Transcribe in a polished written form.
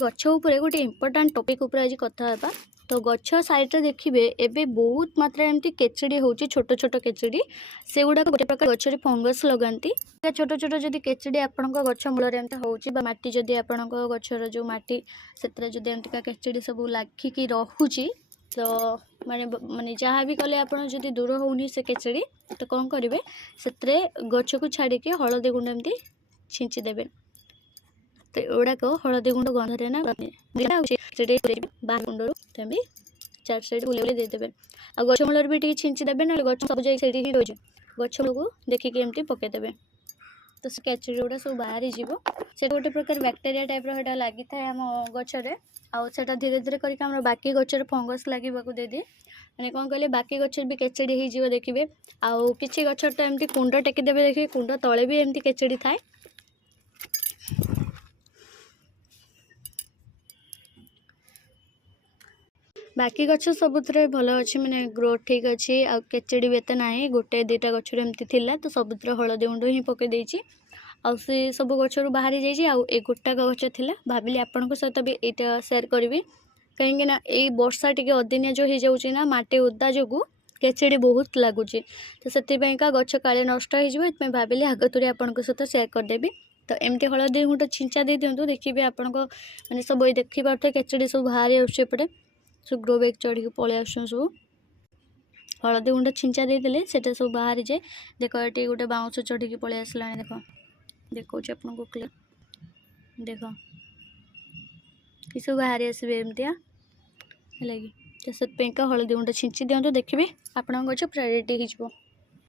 गछ उपरे गोटे इम्पोर्टाट टॉपिक उपर आज कथा हेबा। तो गछ साइड देखिए एबे बहुत मात्रा एमती केचड़ी होची, छोट छोट केचड़ी से गुडा गोटे प्रकार गछ फंगस लगाती। छोट छोट जदि केचड़ी आपण गछ मूल एमती होची बा माटी जदि आपण गछर जो माटी से जदि एमती केचड़ी सब लाखिकी रहुची तो माने माने जहाँ भी कले आपण जदि दूर होनी से केचड़ी तो कौन करेंगे से गछ को छाड़ी के हलदी गुंड एमती छींची देवे। तो एुड़ाक हलदी गुंड गंधरे ना बाहर गुंडर तभी चार साइड बुले देदेवे। आ गछ मूलर भी छींची देवे ना गछ सब जाए से ही रही गछ मूल को देखिए एमती पकईदेवे। तो से केचड़ी गुड़ा सब बाहरी जीव से गोटे प्रकार बैक्टेरिया टाइप रहा लगी था आम गचरे आटा धीरे धीरे करके बाकी गचर फंगस लगे देदी मैंने कौन कहले बाकी गचर भी केचड़ी हो देखिए। आउ कि गचर तो एमती कुंड टेकीदेवे देखिए कुंड तले भी एमती केचड़ी थाए। बाकी गछ सबुतरे भल अच्छे मैंने ग्रोथ ठीक अच्छी आ केचड़ी भी एत ना गोटे दुईटा गचर एमती थिला तो सबुतरे हलदी गुंड ही पकई देछि आउ से सब गचर बाहरी जाइए। आउ ए गोटाक गछ थिला भाविली आपन सहित भी यहाँ सेयार करी कहीं ना ये वर्षा टी अदिनिया जो हो जाऊँगी ना माटी ओदा जो केचड़ी बहुत लगुच तो से गछ काले नष्ट हो भाविली आगतुरी आपण सहित सेयार करदेवी। तो एमती हलदी गुंड छिंचा दे दिंतु देखिए आपण मैंने सब देखी पारे केचड़ी सब बाहरी आसपटे सब ग्रो बैग चढ़ी पलि आस सब हलदी गुंड छिंचा देदेले सेटा सब बाहरी जाए। देख ये गोटे बाउंस चढ़ी पलि आसला देख देखो आपको क्लियर देख कि सब बाहरी आसबे एमतिया है कि तो से हलदी गुंड छिंची दिंतु देखिए आपण गछ पूरा रेडी हो।